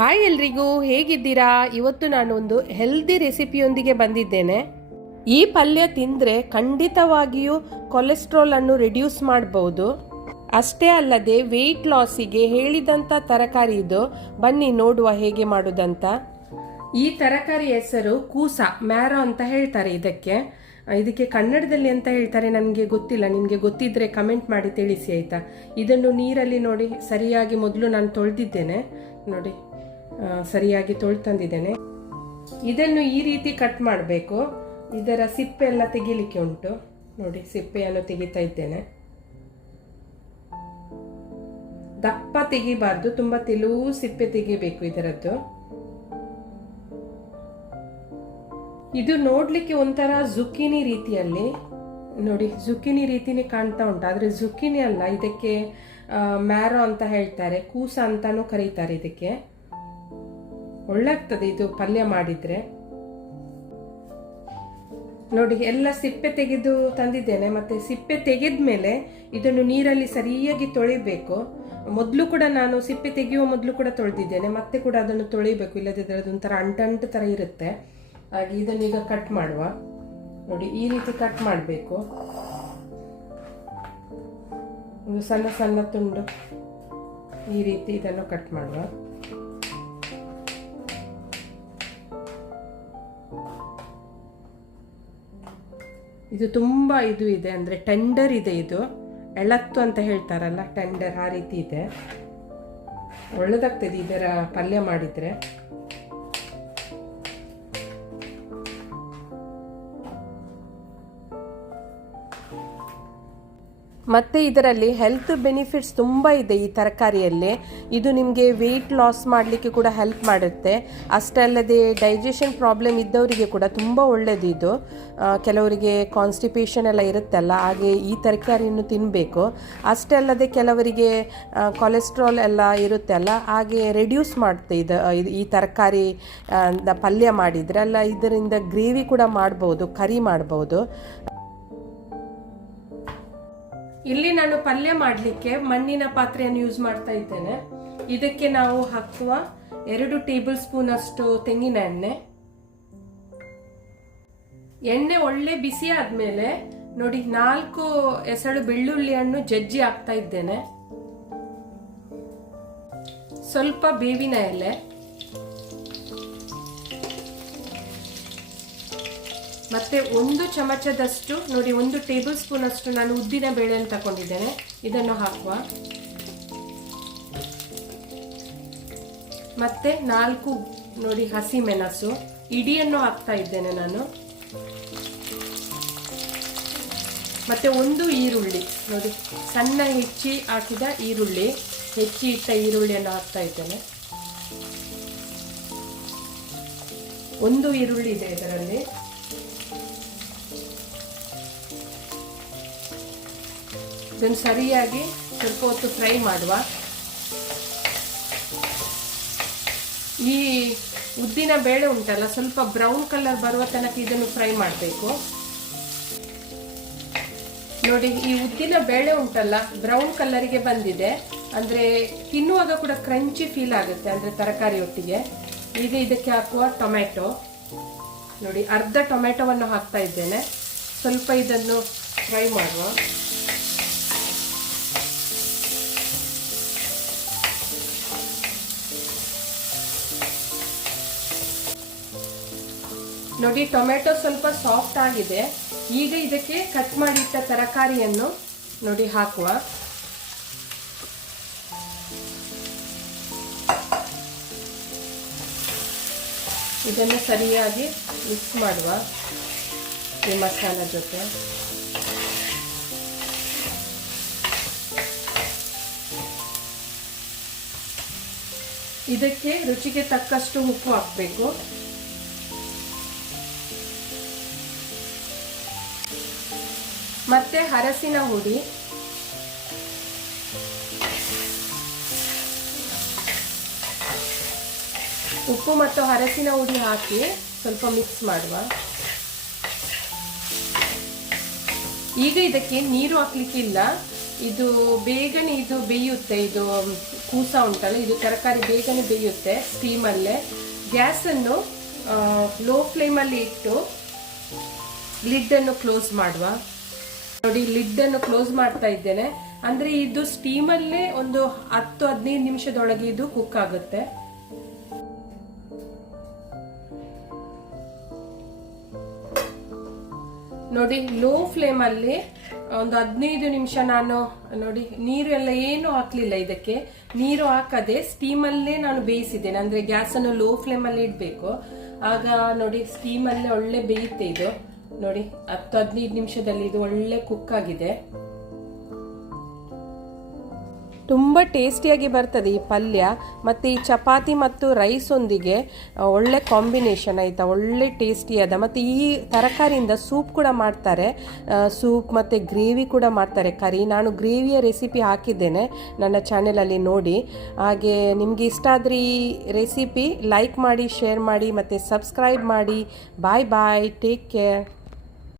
Hi ಎಲ್ರಿಗೂ, ಹೇಗಿದ್ದೀರಾ? ಇವತ್ತು ನಾನು ಒಂದು ಹೆಲ್ದಿ ರೆಸಿಪಿಯೊಂದಿಗೆ ಬಂದಿದ್ದೇನೆ. ಈ ಪಲ್ಯ ತಿಂದರೆ ಖಂಡಿತವಾಗಿಯೂ ಕೊಲೆಸ್ಟ್ರಾಲ್ ಅನ್ನು ರಿಡ್ಯೂಸ್ ಮಾಡಬಹುದು. ಅಷ್ಟೇ ಅಲ್ಲದೆ ವೆಯ್ಟ್ ಲಾಸಿಗೆ ಹೇಳಿದಂಥ ತರಕಾರಿ ಇದು. ಬನ್ನಿ ನೋಡುವ ಹೇಗೆ ಮಾಡೋದಂತ. ಈ ತರಕಾರಿ ಹೆಸರು ಕೂಸ, ಮ್ಯಾರೋ ಅಂತ ಹೇಳ್ತಾರೆ ಇದಕ್ಕೆ ಕನ್ನಡದಲ್ಲಿ ಅಂತ ಹೇಳ್ತಾರೆ ನನಗೆ ಗೊತ್ತಿಲ್ಲ. ನಿಮಗೆ ಗೊತ್ತಿದ್ರೆ ಕಮೆಂಟ್ ಮಾಡಿ ತಿಳಿಸಿ ಆಯಿತಾ. ಇದನ್ನು ನೀರಲ್ಲಿ ನೋಡಿ ಸರಿಯಾಗಿ ಮೊದಲು ನಾನು ತೊಳೆದಿದ್ದೇನೆ. ನೋಡಿ ಸರಿಯಾಗಿ ತೊಳ್ತಂದಿದ್ದೇನೆ. ಇದನ್ನು ಈ ರೀತಿ ಕಟ್ ಮಾಡಬೇಕು. ಇದರ ಸಿಪ್ಪೆ ಎಲ್ಲ ತೆಗಿಲಿಕ್ಕೆ ಉಂಟು. ನೋಡಿ ಸಿಪ್ಪೆಯನ್ನು ತೆಗಿತಾ ಇದ್ದೇನೆ. ದಪ್ಪ ತೆಗಿಬಾರ್ದು, ತುಂಬಾ ತೆಲುವು ಸಿಪ್ಪೆ ತೆಗಿಬೇಕು ಇದರದ್ದು. ಇದು ನೋಡ್ಲಿಕ್ಕೆ ಒಂಥರ ಜುಕ್ಕಿನಿ ರೀತಿಯಲ್ಲಿ, ನೋಡಿ ಜುಕ್ಕಿನಿ ರೀತಿನೇ ಕಾಣ್ತಾ ಉಂಟು, ಆದ್ರೆ ಜುಕ್ಕಿನಿ ಅಲ್ಲ. ಇದಕ್ಕೆ ಮ್ಯಾರೋ ಅಂತ ಹೇಳ್ತಾರೆ, ಕೂಸ ಅಂತಾನು ಕರೀತಾರೆ. ಇದಕ್ಕೆ ಒಳ್ಳೆಗ್ತದೆ ಇದು ಪಲ್ಯ ಮಾಡಿದ್ರೆ. ನೋಡಿ ಎಲ್ಲ ಸಿಪ್ಪೆ ತೆಗೆದು ತಂದಿದ್ದೇನೆ. ಮತ್ತೆ ಸಿಪ್ಪೆ ತೆಗೆದ್ಮೇಲೆ ಇದನ್ನು ನೀರಲ್ಲಿ ಸರಿಯಾಗಿ ತೊಳಿಬೇಕು. ಮೊದಲು ಕೂಡ ನಾನು ಸಿಪ್ಪೆ ತೆಗೆಯುವ ಮೊದಲು ಕೂಡ ತೊಳೆದಿದ್ದೇನೆ, ಮತ್ತೆ ಕೂಡ ಅದನ್ನು ತೊಳಿಬೇಕು, ಇಲ್ಲದಿದ್ರೆ ಅದೊಂಥರ ಅಂಟಂಟು ತರ ಇರುತ್ತೆ. ಹಾಗೆ ಇದನ್ನೀಗ ಕಟ್ ಮಾಡುವ. ನೋಡಿ ಈ ರೀತಿ ಕಟ್ ಮಾಡಬೇಕು. ಒಂದು ಸಣ್ಣ ಸಣ್ಣ ತುಂಡು ಈ ರೀತಿ ಇದನ್ನು ಕಟ್ ಮಾಡುವ. ಇದು ತುಂಬಾ ಇದು ಇದೆ, ಅಂದ್ರೆ ಟೆಂಡರ್ ಇದೆ. ಇದು ಎಳತ್ತು ಅಂತ ಹೇಳ್ತಾರಲ್ಲ, ಟೆಂಡರ್, ಆ ರೀತಿ ಇದೆ. ಒಳ್ಳೆದಾಗ್ತದೆ ಇದರ ಪಲ್ಯ ಮಾಡಿದ್ರೆ. ಮತ್ತು ಇದರಲ್ಲಿ ಹೆಲ್ತ್ ಬೆನಿಫಿಟ್ಸ್ ತುಂಬ ಇದೆ ಈ ತರಕಾರಿಯಲ್ಲಿ. ಇದು ನಿಮಗೆ ವೆಯ್ಟ್ ಲಾಸ್ ಮಾಡಲಿಕ್ಕೆ ಕೂಡ ಹೆಲ್ಪ್ ಮಾಡುತ್ತೆ. ಅಷ್ಟೇ ಅಲ್ಲದೆ ಡೈಜೆಷನ್ ಪ್ರಾಬ್ಲಮ್ ಇದ್ದವರಿಗೆ ಕೂಡ ತುಂಬ ಒಳ್ಳೆಯದು ಇದು. ಕೆಲವರಿಗೆ ಕಾನ್ಸ್ಟಿಪೇಷನ್ ಎಲ್ಲ ಇರುತ್ತಲ್ಲ, ಹಾಗೆ ಈ ತರಕಾರಿಯನ್ನು ತಿನ್ನಬೇಕು. ಅಷ್ಟೇ ಅಲ್ಲದೆ ಕೆಲವರಿಗೆ ಕೊಲೆಸ್ಟ್ರಾಲ್ ಎಲ್ಲ ಇರುತ್ತೆ ಅಲ್ಲ, ಹಾಗೆ ರೆಡ್ಯೂಸ್ ಮಾಡುತ್ತೆ ಈ ತರಕಾರಿ ಪಲ್ಯ ಮಾಡಿದರೆ ಅಲ್ಲ. ಇದರಿಂದ ಗ್ರೇವಿ ಕೂಡ ಮಾಡ್ಬೋದು, ಕರಿ ಮಾಡ್ಬೋದು. ಇಲ್ಲಿ ನಾನು ಪಲ್ಯ ಮಾಡಲಿಕ್ಕೆ ಮಣ್ಣಿನ ಪಾತ್ರೆಯನ್ನು ಯೂಸ್ ಮಾಡ್ತಾ ಇದ್ದೇನೆ. ಇದಕ್ಕೆ ನಾವು ಹಾಕುವ 2 ಟೇಬಲ್ ಸ್ಪೂನ್ ಅಷ್ಟು ತೆಂಗಿನ ಎಣ್ಣೆ ಒಳ್ಳೆ ಬಿಸಿ ಆದ್ಮೇಲೆ ನೋಡಿ 4 ಎಸಳು ಬೆಳ್ಳುಳ್ಳಿಯನ್ನು ಜಜ್ಜಿ ಹಾಕ್ತಾ ಇದ್ದೇನೆ. ಸ್ವಲ್ಪ ಬೇವಿನ ಎಲೆ, ಮತ್ತೆ 1 ಚಮಚದಷ್ಟು, ನೋಡಿ 1 ಟೇಬಲ್ ಸ್ಪೂನ್ ಅಷ್ಟು ನಾನು ಉದ್ದಿನ ಬೇಳೆಯನ್ನು ತಗೊಂಡಿದ್ದೇನೆ. ಇದನ್ನು ಹಾಕುವ. ಮತ್ತೆ 4 ನೋಡಿ ಹಸಿ ಮೆಣಸು ಇಡಿಯನ್ನು ಹಾಕ್ತಾ ಇದ್ದೇನೆ ನಾನು. ಮತ್ತೆ 1 ಈರುಳ್ಳಿ, ನೋಡಿ ಸಣ್ಣ ಹೆಚ್ಚಿ ಹಾಕಿದ ಈರುಳ್ಳಿ, ಹೆಚ್ಚಿ ಇಟ್ಟ ಈರುಳ್ಳಿಯನ್ನು ಹಾಕ್ತಾ ಇದ್ದೇನೆ. 1 ಈರುಳ್ಳಿ ಇದೆ ಇದರಲ್ಲಿ. ಇದನ್ನು ಸರಿಯಾಗಿ ಸ್ವಲ್ಪ ಹೊತ್ತು ಫ್ರೈ ಮಾಡುವ. ಈ ಉದ್ದಿನ ಬೇಳೆ ಉಂಟಲ್ಲ, ಸ್ವಲ್ಪ ಬ್ರೌನ್ ಕಲರ್ ಬರುವ ತನಕ ಇದನ್ನು ಫ್ರೈ ಮಾಡಬೇಕು. ನೋಡಿ ಈ ಉದ್ದಿನ ಬೇಳೆ ಉಂಟಲ್ಲ ಬ್ರೌನ್ ಕಲರಿಗೆ ಬಂದಿದೆ, ಅಂದ್ರೆ ತಿನ್ನುವಾಗ ಕೂಡ ಕ್ರಂಚಿ ಫೀಲ್ ಆಗುತ್ತೆ, ಅಂದ್ರೆ ತರಕಾರಿ ಒಟ್ಟಿಗೆ. ಈಗ ಇದಕ್ಕೆ ಹಾಕುವ ಟೊಮೆಟೊ, ನೋಡಿ ಅರ್ಧ ಟೊಮೆಟೊವನ್ನು ಹಾಕ್ತಾ ಇದ್ದೇನೆ. ಸ್ವಲ್ಪ ಇದನ್ನು ಫ್ರೈ ಮಾಡುವ. ನೋಡಿ ಟೊಮೆಟೊ ಸ್ವಲ್ಪ ಸಾಫ್ಟ್ ಆಗಿದೆ. ಈಗ ಇದಕ್ಕೆ ಕಟ್ ಮಾಡಿಟ್ಟ ತರಕಾರಿಯನ್ನು ನೋಡಿ ಹಾಕುವ. ಇದನ್ನು ಸರಿಯಾಗಿ ಮಿಕ್ಸ್ ಮಾಡುವ ಈ ಮಸಾಲ ಜೊತೆ. ಇದಕ್ಕೆ ರುಚಿಗೆ ತಕ್ಕಷ್ಟು ಉಪ್ಪು ಹಾಕಬೇಕು. ಮತ್ತೆ ಅರಸಿನ ಹುಡಿ, ಉಪ್ಪು ಮತ್ತು ಅರಸಿನ ಹುಡಿ ಹಾಕಿ ಸ್ವಲ್ಪ ಮಿಕ್ಸ್ ಮಾಡುವ. ಈಗ ಇದಕ್ಕೆ ನೀರು ಹಾಕ್ಲಿಕ್ಕಿಲ್ಲ, ಇದು ಬೇಗನೆ ಇದು ಬೇಯುತ್ತೆ. ಇದು ಕೂಸ ಉಂಟಲ್ಲ, ಇದು ತರಕಾರಿ ಬೇಗನೆ ಬೇಯುತ್ತೆ ಸ್ಟೀಮಲ್ಲೇ. ಗ್ಯಾಸನ್ನು ಲೋ ಫ್ಲೇಮಲ್ಲಿ ಇಟ್ಟು ಲಿಡ್ಡನ್ನು ಕ್ಲೋಸ್ ಮಾಡುವ. ನೋಡಿ, ಲಿಡ್ಡನ್ನು ಕ್ಲೋಸ್ ಮಾಡ್ತಾ ಇದ್ದೇನೆ. ಅಂದರೆ ಇದು ಸ್ಟೀಮಲ್ಲೇ ಒಂದು 10-15 ನಿಮಿಷದೊಳಗೆ ಇದು ಕುಕ್ ಆಗುತ್ತೆ. ನೋಡಿ, ಲೋ ಫ್ಲೇಮಲ್ಲಿ ಒಂದು 15 ನಿಮಿಷ ನಾನು ನೋಡಿ ನೀರು ಎಲ್ಲ ಏನು ಹಾಕ್ಲಿಲ್ಲ, ಇದಕ್ಕೆ ನೀರು ಹಾಕದೆ ಸ್ಟೀಮಲ್ಲೇ ನಾನು ಬೇಯಿಸಿದ್ದೇನೆ. ಅಂದ್ರೆ ಗ್ಯಾಸನ್ನು ಲೋ ಫ್ಲೇಮಲ್ಲಿ ಇಡಬೇಕು. ಆಗ ನೋಡಿ ಸ್ಟೀಮಲ್ಲೇ ಒಳ್ಳೆ ಬೇಯುತ್ತೆ ಇದು. ನೋಡಿ 10-15 ನಿಮಿಷದಲ್ಲಿ ಇದು ಒಳ್ಳೆ ಕುಕ್ ಆಗಿದೆ. ತುಂಬ ಟೇಸ್ಟಿಯಾಗಿ ಬರ್ತದೆ ಈ ಪಲ್ಯ. ಮತ್ತು ಈ ಚಪಾತಿ ಮತ್ತು ರೈಸ್ ಒಂದಿಗೆ ಒಳ್ಳೆ ಕಾಂಬಿನೇಷನ್ ಆಯಿತಾ, ಒಳ್ಳೆ ಟೇಸ್ಟಿಯಾದ. ಮತ್ತು ಈ ತರಕಾರಿಯಿಂದ ಸೂಪ್ ಕೂಡ ಮಾಡ್ತಾರೆ, ಸೂಪ್ ಮತ್ತು ಗ್ರೇವಿ ಕೂಡ ಮಾಡ್ತಾರೆ ಕರಿ. ನಾನು ಗ್ರೇವಿಯ ರೆಸಿಪಿ ಹಾಕಿದ್ದೇನೆ ನನ್ನ ಚಾನೆಲಲ್ಲಿ ನೋಡಿ. ಹಾಗೆ ನಿಮಗೆ ಇಷ್ಟ ಆದರೆ ಈ ರೆಸಿಪಿ ಲೈಕ್ ಮಾಡಿ, ಶೇರ್ ಮಾಡಿ ಮತ್ತು ಸಬ್ಸ್ಕ್ರೈಬ್ ಮಾಡಿ. ಬಾಯ್ ಬಾಯ್, ಟೇಕ್ ಕೇರ್.